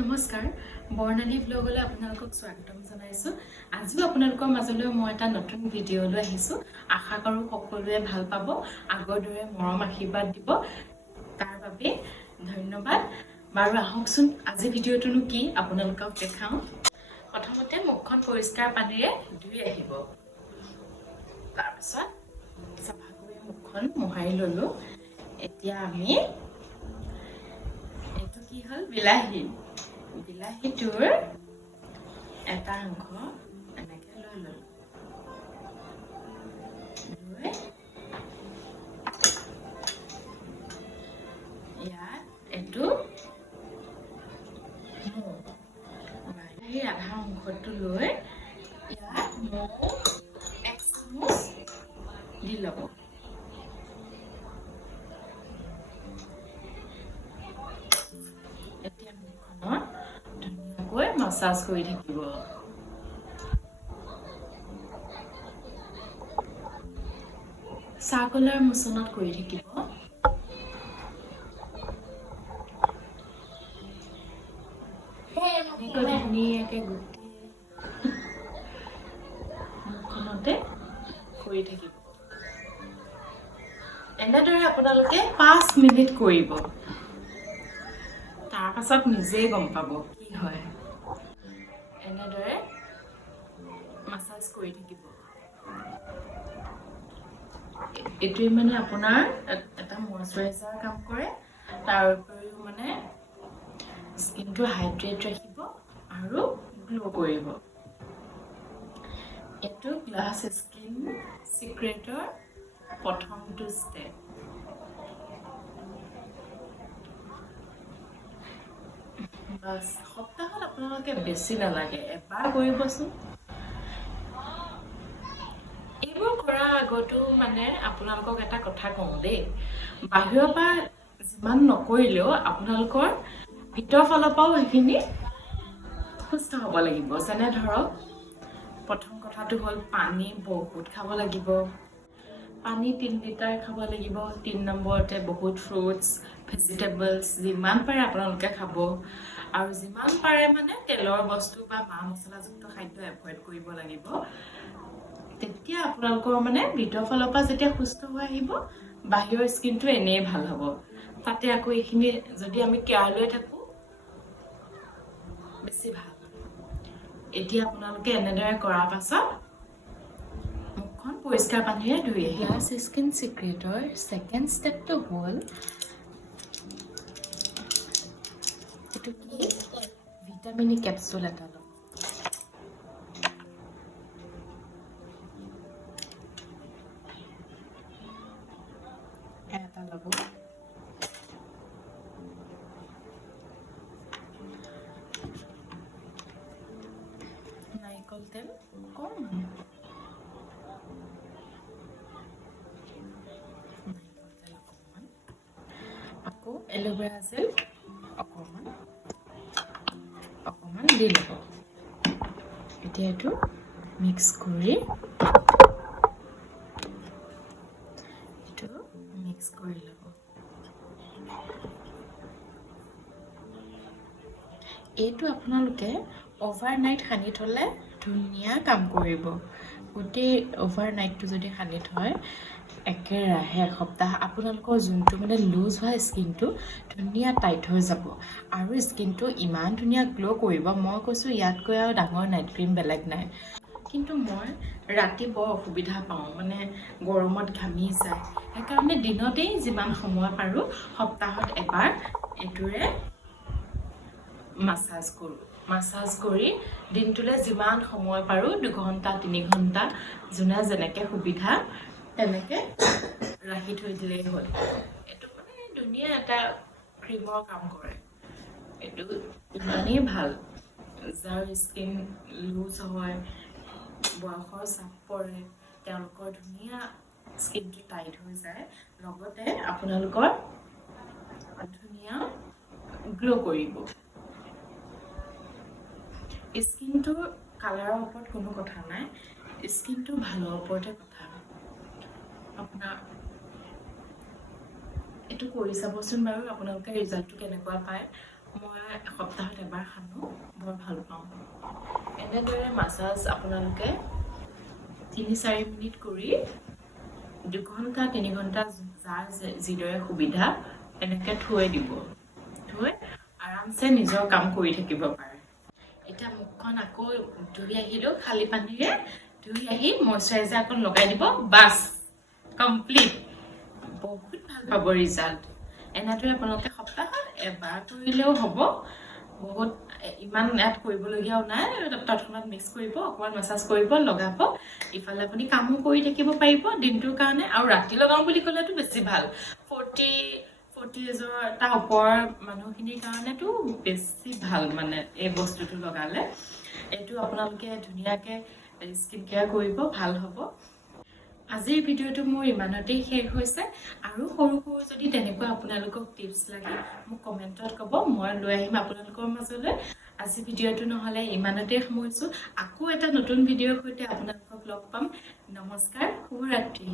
নমস্কাৰ বৰ্ণালী ব্লগলৈ আপোনালোকক স্বাগতম জনাইছো। আজিও আপোনালোকৰ মাজলৈ মই এটা নতুন ভিডিঅ' লৈ আহিছো। আশা কৰো সকলোৱে ভাল পাব, আগৰ দৰে মৰম আশীৰ্বাদ দিব, তাৰ বাবে ধন্যবাদ। বাৰু আহকচোন আজি ভিডিঅ'টোনো কি আপোনালোকক দেখাওঁ। প্ৰথমতে মুখখন পৰিষ্কাৰ পানীৰে ধুই আহিব। তাৰপিছত চাফা কৰি মুখখন মোহাৰি ললো। এতিয়া আমি এইটো কি হল বিলাহীটোৰ এটা অংশ এনেকে লৈ ললো। ইয়াত এইটো বিলাহীৰ আধা অংশটো লৈ ইয়াত মৌ 1 চামুচ দি ল'ব। এতিয়া মুখখনত ধুনীয়াকৈ মাছাজ কৰি থাকিব। চাৰ্কুলাৰ মোচনত কৰি থাকিব। ধুনীয়াকে গোটেই মুখখনতে কৰি থাকিব। এনেদৰে আপোনালোকে 5 মিনিট কৰিব। তাৰ পাছত নিজেই গম পাব কি হয়। এনেদৰে মাছাজ কৰি থাকিব। এইটোৱে মানে আপোনাৰ এটা ময়শ্চাৰাইজাৰ কাম কৰে, তাৰ উপৰিও মানে স্কিনটো হাইড্ৰেট ৰাখিব আৰু গ্লো কৰিব। এইটো গ্লাছ স্কিন চিক্ৰেটৰ প্ৰথমটো ষ্টেপ। বাস সপ্তাহত আপোনালোকে বেছি নালাগে, এবাৰ কৰিবচোন। এইবোৰ কৰাৰ আগতো মানে আপোনালোকক এটা কথা কওঁ দেই, বাহিৰৰ পৰা যিমান নকৰিলেও আপোনালোকৰ ভিতৰ ফালৰ পৰাও সেইখিনি সুস্থ হ'ব লাগিব। যেনে ধৰক প্ৰথম কথাটো হ'ল পানী বহুত খাব লাগিব। পানী 3 লিটাৰ খাব লাগিব। 3 নম্বৰতে বহুত ফ্ৰুটছ ভেজিটেবলছ যিমান পাৰে আপোনালোকে খাব। আৰু যিমান পাৰে মানে তেলৰ বস্তু বা মা মছলাযুক্ত খাদ্য এভইড কৰিব লাগিব। তেতিয়া আপোনালোকৰ মানে ভিতৰ ফালৰ পৰা যেতিয়া সুস্থ হৈ আহিব, বাহিৰৰ স্কিনটো এনেই ভাল হ'ব। তাতে আকৌ এইখিনি যদি আমি কেয়াৰ লৈ থাকো বেছি ভাল। এতিয়া আপোনালোকে এনেদৰে কৰাৰ পাছত মুখখন পৰিষ্কাৰ পানীৰে ধুই আহিব। গ্লাছ স্কিন চিক্ৰেটৰ ছেকেণ্ড ষ্টেপটো হ'ল এইটো কি ভিটামিন ই কেপচুল এটা ল'ব। এটা ল'ব। নাৰিকল তেল অকণমান, আকৌ এল'ভেৰা জেল অকণমান দি ল'ব। এতিয়া এইটো মিক্স কৰি ল'ব। এইটো আপোনালোকে অভাৰনাইট সানি থ'লে ধুনীয়া কাম কৰিব। গোটেই অভাৰনাইটটো যদি সানি থয় একেৰাহে এসপ্তাহ আপোনালোকৰ যোনটো মানে লুজ হোৱা স্কিনটো ধুনীয়া টাইট হৈ যাব আৰু স্কিনটো ইমান ধুনীয়া গ্ল' কৰিব। মই কৈছোঁ ইয়াতকৈ আৰু ডাঙৰ নাইট ক্ৰীম বেলেগ নাই। কিন্তু মই ৰাতি বৰ অসুবিধা পাওঁ, মানে গৰমত ঘামি যায়। সেইকাৰণে দিনতেই যিমান সময় পাৰোঁ সপ্তাহত এবাৰ এইটোৰে মাছাজ কৰি দিনটোলৈ যিমান সময় পাৰোঁ 2 ঘণ্টা 3 ঘণ্টা যোনে যেনেকৈ সুবিধা তেনেকৈ ৰাখি থৈ দিলেই হ'ল। এইটো মানে ধুনীয়া এটা ক্ৰীমৰ কাম কৰে। এইটো ইমানেই ভাল, যাৰ স্কিন লুজ হয়, বয়সৰ চাপ পৰে, তেওঁলোকৰ ধুনীয়া স্কিনটো টাইট হৈ যায়। লগতে আপোনালোকৰ ধুনীয়া গ্ল' কৰিব। স্কিনটোৰ কালাৰৰ ওপৰত কোনো কথা নাই, স্কিনটো ভালৰ ওপৰতে কথা। আপোনাৰ এইটো কৰি চাবচোন বাৰু, আপোনালোকে ৰিজাল্টটো কেনেকুৱা পায়। মই সপ্তাহত এবাৰ বৰ ভাল পাওঁ এনেদৰে মাছাজ আপোনালোকে 3-4 মিনিট কৰি 2 ঘণ্টা 3 ঘণ্টা যাৰ যিদৰে সুবিধা এনেকৈ থৈ দিব থৈ আৰামছে নিজৰ কাম কৰি থাকিব পাৰে এতিয়া মুখখন আকৌ ধুই আহিলোঁ খালী পানীৰে ধুই আহি মইশ্চাৰাইজাৰ অকণ লগাই দিব বাছ কমপ্লিট বহুত ভাল পাব ৰিজাল্ট এনেদৰে আপোনালোকে সপ্তাহত এবাৰ কৰিলেও হ'ব বহুত ইমান এড কৰিবলগীয়াও নাই তৎক্ষণাত মিক্স কৰিব অকণমান মাছাজ কৰিব লগাব ইফালে আপুনি কামো কৰি থাকিব পাৰিব দিনটোৰ কাৰণে আৰু ৰাতি লগাওঁ বুলি ক'লেতো বেছি ভাল 40 এজৰ এটা ওপৰৰ মানুহখিনিৰ কাৰণেতো বেছি ভাল মানে এই বস্তুটো লগালে এইটো আপোনালোকে ধুনীয়াকৈ স্কিন কেয়াৰ কৰিব ভাল হ'ব আজিৰ ভিডিঅ'টো মোৰ ইমানতেই শেষ হৈছে আৰু সৰু সৰু যদি তেনেকুৱা আপোনালোকক টিপছ লাগে মোক কমেণ্টত ক'ব মই লৈ আহিম আপোনালোকৰ মাজলৈ আজি ভিডিঅ'টো নহ'লে ইমানতেই সামৰিছোঁ আকৌ এটা নতুন ভিডিঅ'ৰ সৈতে আপোনালোকক লগ পাম নমস্কাৰ শুভৰাত্ৰি